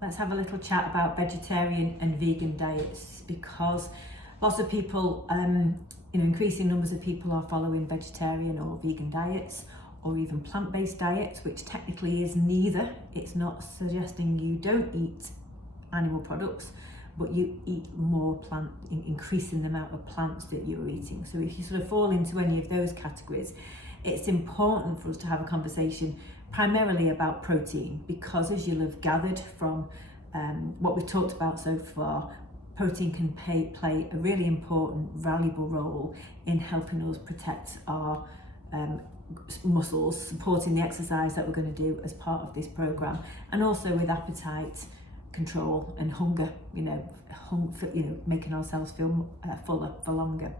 let's have a little chat about vegetarian and vegan diets, because lots of people, increasing numbers of people are following vegetarian or vegan diets, or even plant-based diets, which technically is neither. It's not suggesting you don't eat animal products, but you eat more plant, increasing the amount of plants that you're eating. So if you sort of fall into any of those categories, it's important for us to have a conversation primarily about protein, because as you'll have gathered from what we've talked about so far, protein can play a really important, valuable role in helping us protect our muscles, supporting the exercise that we're going to do as part of this program, and also with appetite control and hunger, making ourselves feel fuller for longer.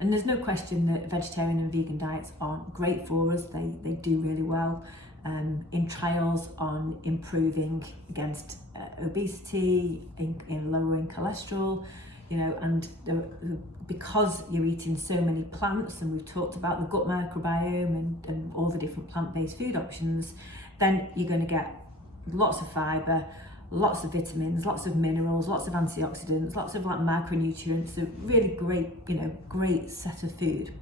And there's no question that vegetarian and vegan diets aren't great for us. They do really well in trials on improving against obesity, in lowering cholesterol, and because you're eating so many plants, and we've talked about the gut microbiome and all the different plant-based food options, then you're going to get lots of fibre, lots of vitamins, lots of minerals, lots of antioxidants, lots of micronutrients. So really great set of food.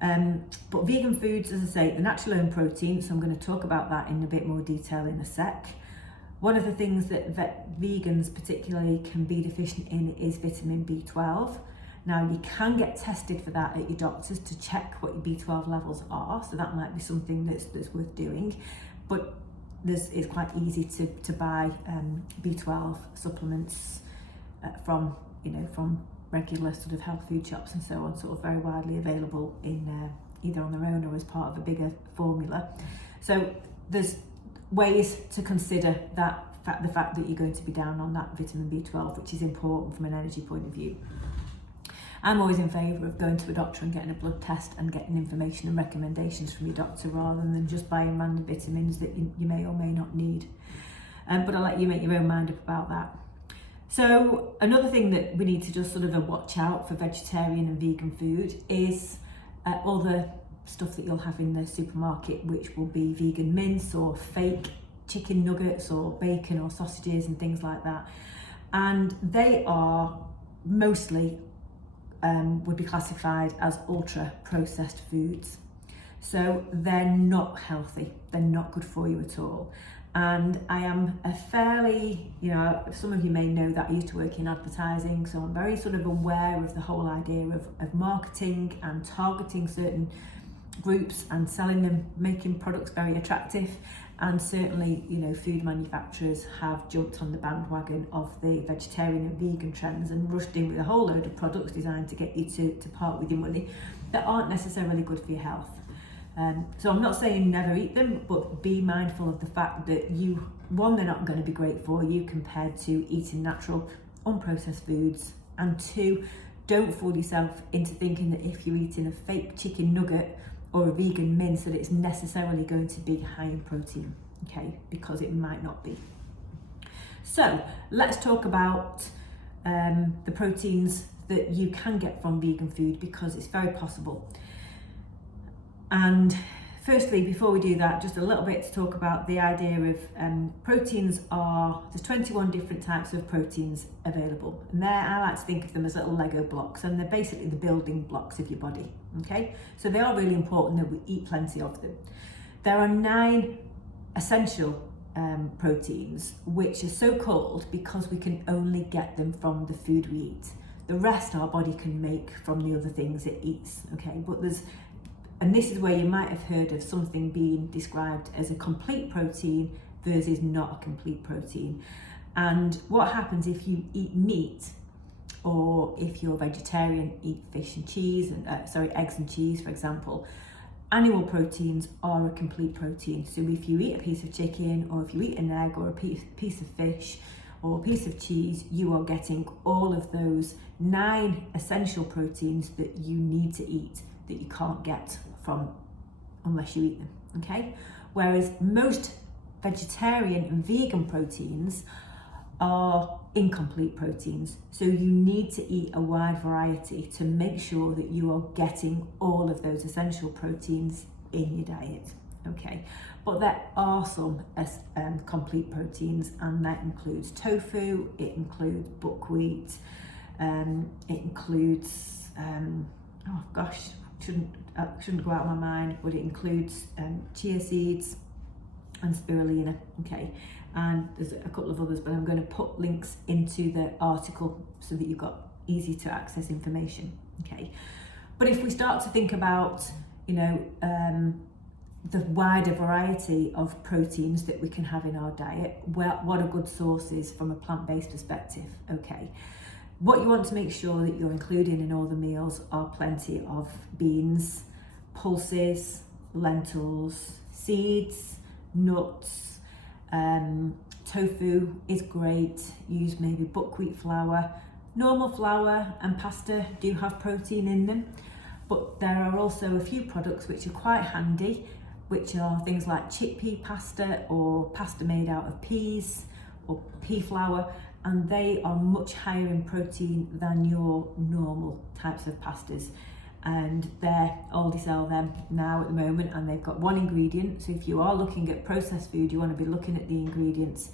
But vegan foods, as I say, the natural own protein, so I'm going to talk about that in a bit more detail in a sec. One of the things that vegans particularly can be deficient in is vitamin B12. Now, you can get tested for that at your doctors to check what your B12 levels are, so that might be something that's worth doing. But it's quite easy to buy B12 supplements from regular sort of health food shops and so on, sort of very widely available in either on their own or as part of a bigger formula. So there's ways to consider the fact that you're going to be down on that vitamin B12, which is important from an energy point of view. I'm always in favour of going to a doctor and getting a blood test and getting information and recommendations from your doctor, rather than just buying random vitamins that you may or may not need. But I'll let you make your own mind up about that. So another thing that we need to just sort of watch out for vegetarian and vegan food is all the stuff that you'll have in the supermarket, which will be vegan mince or fake chicken nuggets or bacon or sausages and things like that. And they are mostly would be classified as ultra processed foods. So they're not healthy, they're not good for you at all. And I am a fairly, some of you may know that I used to work in advertising, so I'm very sort of aware of the whole idea of marketing and targeting certain groups and selling them, making products very attractive. And certainly, food manufacturers have jumped on the bandwagon of the vegetarian and vegan trends and rushed in with a whole load of products designed to get you to part with your money that aren't necessarily good for your health. So I'm not saying never eat them, but be mindful of the fact that they're not going to be great for you compared to eating natural, unprocessed foods. And two, don't fool yourself into thinking that if you're eating a fake chicken nugget or a vegan mince that it's necessarily going to be high in protein, okay? Because it might not be. So let's talk about the proteins that you can get from vegan food, because it's very possible. And firstly, before we do that, just a little bit to talk about the idea of proteins. There's 21 different types of proteins available, and I like to think of them as little Lego blocks, and they're basically the building blocks of your body, okay? So they are really important that we eat plenty of them. There are 9 essential proteins, which are so called because we can only get them from the food we eat. The rest our body can make from the other things it eats, okay? And this is where you might have heard of something being described as a complete protein versus not a complete protein. And what happens if you eat meat, or if you're vegetarian, eat fish and cheese, eggs and cheese, for example, animal proteins are a complete protein. So if you eat a piece of chicken, or if you eat an egg, or a piece of fish, or a piece of cheese, you are getting all of those 9 essential proteins that you need to eat, that you can't get from unless you eat them, okay? Whereas most vegetarian and vegan proteins are incomplete proteins. So you need to eat a wide variety to make sure that you are getting all of those essential proteins in your diet, okay? But there are some complete proteins, and that includes tofu, it includes buckwheat, it includes, oh gosh, shouldn't go out of my mind, but it includes chia seeds and spirulina, okay? And there's a couple of others, but I'm going to put links into the article so that you've got easy to access information, okay? But if we start to think about, you know, the wider variety of proteins that we can have in our diet, what are good sources from a plant-based perspective, okay? What you want to make sure that you're including in all the meals are plenty of beans, pulses, lentils, seeds, nuts, tofu is great. Use maybe buckwheat flour. Normal flour and pasta do have protein in them, but there are also a few products which are quite handy, which are things like chickpea pasta or pasta made out of peas or pea flour, and they are much higher in protein than your normal types of pastas. And they're Aldi sell them now at the moment, and they've got one ingredient. So if you are looking at processed food, you want to be looking at the ingredients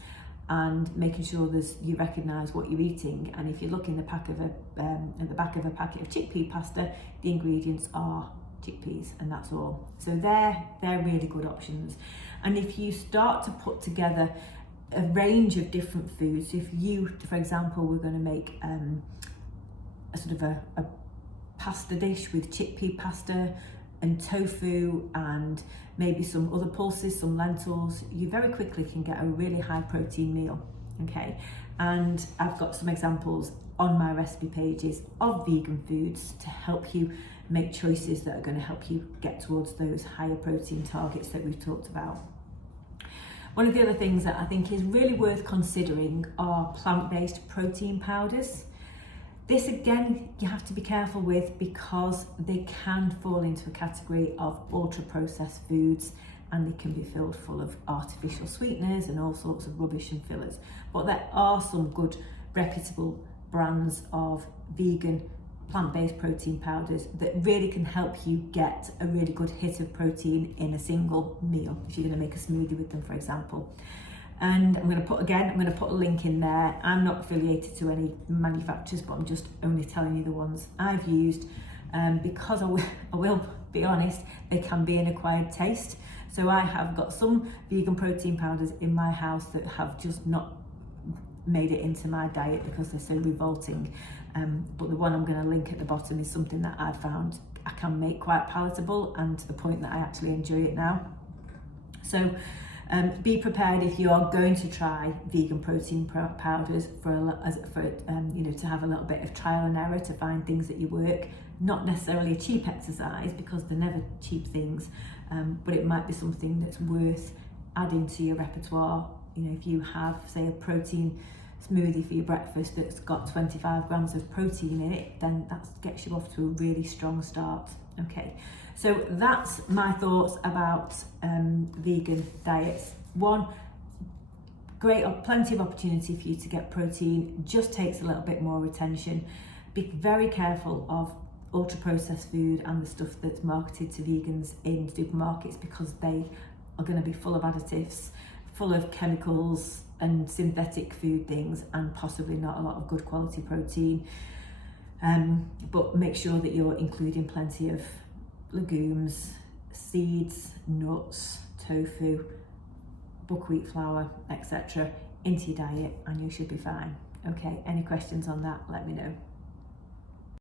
and making sure you recognise what you're eating. And if you look in the pack of at the back of a packet of chickpea pasta, the ingredients are chickpeas, and that's all. So they're really good options. And if you start to put together a range of different foods, if you, for example, we're going to make a sort of a pasta dish with chickpea pasta and tofu and maybe some other pulses, some lentils, you very quickly can get a really high protein meal, okay? And I've got some examples on my recipe pages of vegan foods to help you make choices that are going to help you get towards those higher protein targets that we've talked about. One of the other things that I think is really worth considering are plant-based protein powders. This again, you have to be careful with because they can fall into a category of ultra-processed foods, and they can be filled full of artificial sweeteners and all sorts of rubbish and fillers. But there are some good reputable brands of vegan plant-based protein powders that really can help you get a really good hit of protein in a single meal if you're going to make a smoothie with them, for example. And I'm going to put a link in there. I'm not affiliated to any manufacturers, but I'm just only telling you the ones I've used, because I will be honest, they can be an acquired taste. So I have got some vegan protein powders in my house that have just not made it into my diet because they're so revolting. But the one I'm going to link at the bottom is something that I've found I can make quite palatable, and to the point that I actually enjoy it now. So be prepared if you are going to try vegan protein powders to have a little bit of trial and error to find things that you work. Not necessarily a cheap exercise because they're never cheap things, but it might be something that's worth adding to your repertoire. You know, if you have, say, a protein smoothie for your breakfast that's got 25 grams of protein in it, then that gets you off to a really strong start. Okay, so that's my thoughts about vegan diets. One, plenty of opportunity for you to get protein, just takes a little bit more attention. Be very careful of ultra processed food and the stuff that's marketed to vegans in supermarkets, because they are going to be full of additives, full of chemicals and synthetic food things, and possibly not a lot of good quality protein. But make sure that you're including plenty of legumes, seeds, nuts, tofu, buckwheat flour, etc. into your diet, and you should be fine. Okay, any questions on that, let me know.